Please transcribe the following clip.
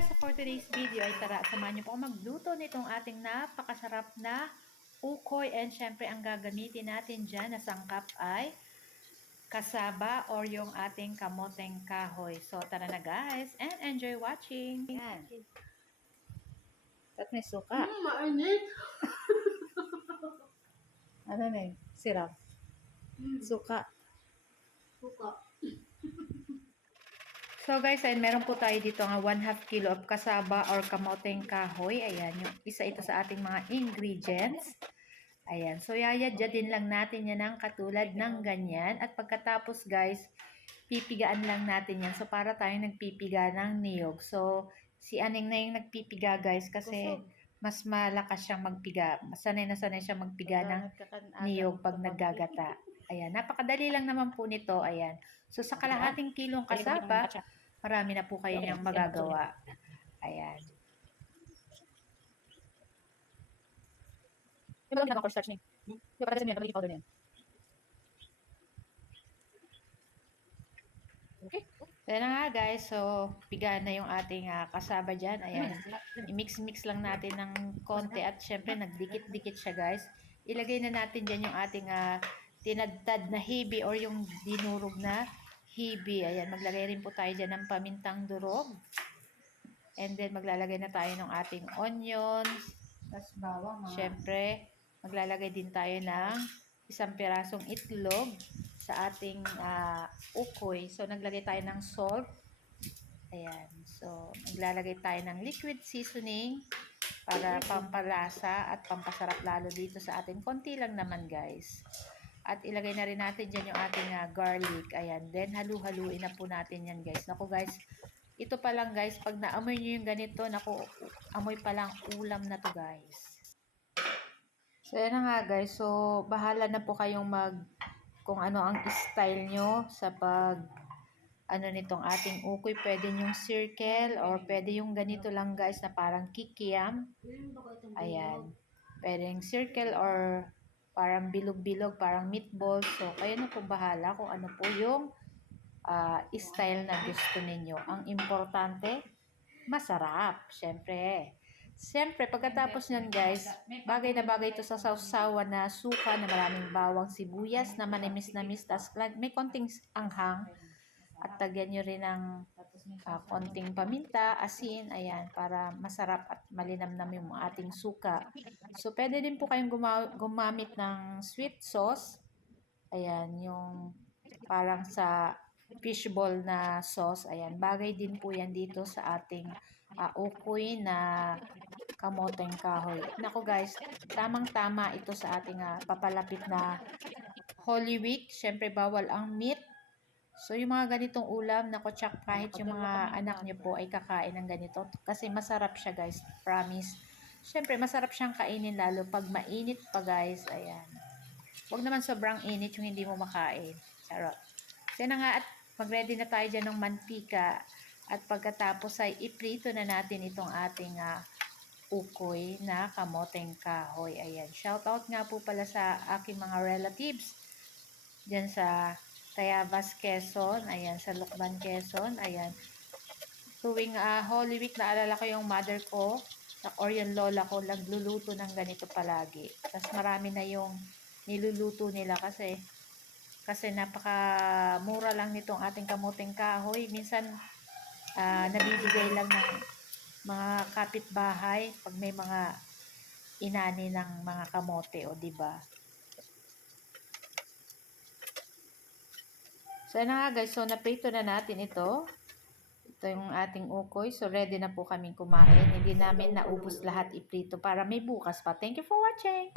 guys, for today's video ay tara, samahan niyo po ako magluto nitong ating napakasarap na ukoy. And syempre, ang gagamitin natin dyan na sangkap ay kasaba or yung ating kamoteng kahoy. So, tara na guys and enjoy watching. Yan. At may suka. Mainit. Ano na yun? Sirap. Suka. Suka. So guys, ayun, meron po tayo dito nga 1/2 kilo of kasaba or kamoteng kahoy. Ayan, yung isa ito sa ating mga ingredients. Ayan, so yayadya lang natin yan ng katulad ng ganyan. At pagkatapos guys, pipigaan lang natin yan. So para tayong nagpipiga ng niyog. So si Aning na yung nagpipiga guys kasi mas malakas siyang magpiga. Sanay na sanay siyang magpiga ng niyog pag naggagata. Ayan, napakadali lang naman po nito. Ayan. So sa kalahating kilong kasaba, marami na po kayo niyang magagawa. Ayan. Yung mga ginagawa cornstarch niya. Yung patatas niya, patatas powder niya. Okay. So na nga guys, so pigaan na yung ating kasaba dyan. Ayan. I-mix-mix lang natin ng konti at syempre nagdikit-dikit siya guys. Ilagay na natin dyan yung ating tinadtad na hibi or yung dinurog na hibi. Ayan, maglagay rin po tayo dyan ng pamintang durog. And then maglalagay na tayo ng ating onions. Tapos bawang mga. Syempre, maglalagay din tayo ng isang pirasong itlog sa ating ukoy. So, naglagay tayo ng salt. Ayan. So, maglalagay tayo ng liquid seasoning para pampalasa at pampasarap lalo dito sa ating konti lang naman guys. At ilagay na rin natin dyan yung ating garlic. Ayan. Then, halu-haluin na po natin yan guys. Naku guys, ito pa lang guys, pag naamoy nyo yung ganito, naku, amoy pa lang ulam na to guys. So, yan na nga guys. So, bahala na po kayong kung ano ang style nyo sa nitong ating ukoy. Pwede yung circle or pwede yung ganito lang guys na parang kikiam. Ayan. Pwede yung circle or parang bilog-bilog, parang meatball. So, kayo na po bahala kung ano po yung style na gusto ninyo. Ang importante, masarap. Siyempre, pagkatapos nyan guys, bagay na bagay ito sa sausawan na suka na maraming bawang, sibuyas na manimis-namis, tas may konting anghang. At tagyan nyo rin ng konting paminta, asin, ayan, para masarap at malinamnam yung ating suka. So, pwede din po kayong gumamit ng sweet sauce. Ayan, yung parang sa fishball na sauce. Ayan, bagay din po yan dito sa ating ukoy na kamoteng kahoy. Nako guys, tamang-tama ito sa ating papalapit na Holy Week. Siyempre, bawal ang meat. So, yung mga ganitong ulam, nako tsak, kahit yung mga anak nyo po ay kakain ng ganito. Kasi masarap siya guys, promise. Siyempre, masarap siyang kainin lalo pag mainit pa guys. Ayan. Huwag naman sobrang init yung hindi mo makain. Charot. So, na nga at mag-ready na tayo dyan ng mantika. At pagkatapos ay iprito na natin itong ating ukoy na kamoteng kahoy. Ayan. Shoutout nga po pala sa aking mga relatives dyan sa Tayabas, Quezon. Ayan, sa Lucban, Quezon. Ayan. Tuwing Holy Week, naalala ko yung mother ko or yung lola ko, nagluluto ng ganito palagi. Tapos marami na yung niluluto nila kasi napakamura lang nitong ating kamoteng kahoy. Minsan, nabibigay lang ng mga kapitbahay pag may mga inani ng mga kamote, o diba? So, na nga guys. So, naprito na natin ito. Ito yung ating ukoy. So, ready na po kaming kumain. Hindi namin naubos lahat iprito para may bukas pa. Thank you for watching!